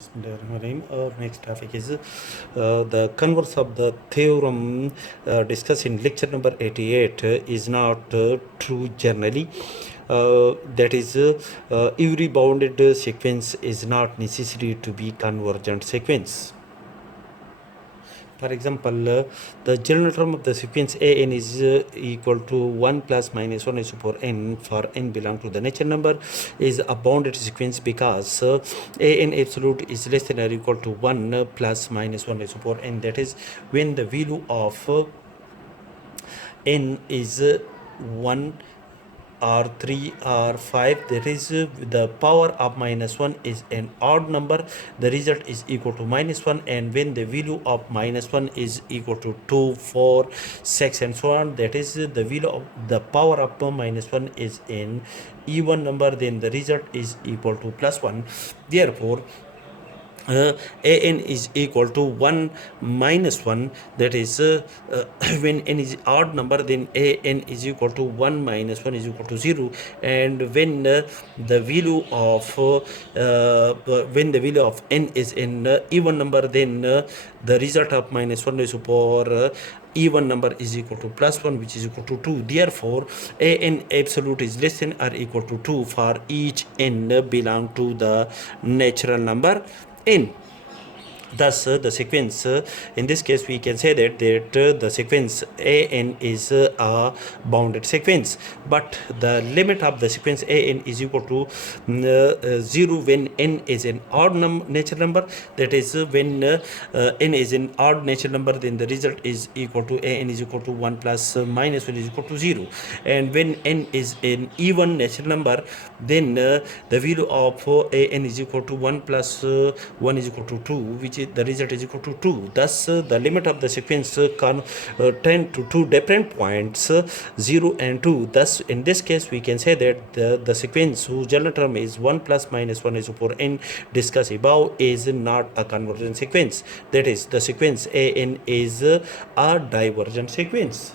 Our next topic is the converse of the theorem discussed in lecture number 88 is not true generally. That is, every bounded sequence is not necessary to be convergent sequence. For example, the general term of the sequence an is equal to 1 plus minus 1 is for n for n belong to the natural number is a bounded sequence because an absolute is less than or equal to 1 plus minus 1 is for n. That is, when the value of n is 1 or 3 or 5, that is the power of minus 1 is an odd number, the result is equal to minus 1. And when the value of minus 1 is equal to 2, 4, 6 and so on, that is the value of the power of minus 1 is an even number, then the result is equal to plus 1. Therefore an is equal to 1 minus 1, that is when n is odd number, then an is equal to 1 minus 1 is equal to 0. And when the value of n is an even number, then the result of minus 1 is for even number is equal to plus 1, which is equal to 2. Therefore an absolute is less than or equal to 2 for each n belong to the natural number n. Thus, the sequence, in this case, we can say that the sequence an is a bounded sequence. But the limit of the sequence an is equal to 0 when n is an odd natural number. That is, when n is an odd natural number, then the result is equal to an is equal to 1 plus minus 1 is equal to 0. And when n is an even natural number, then the value of an is equal to 1 plus 1 is equal to 2, which is the result is equal to 2. Thus, the limit of the sequence can tend to two different points, 0 and 2. Thus, in this case, we can say that the sequence whose general term is 1 plus minus 1 is equal to n discussed above is not a convergent sequence. That is, the sequence an is a divergent sequence.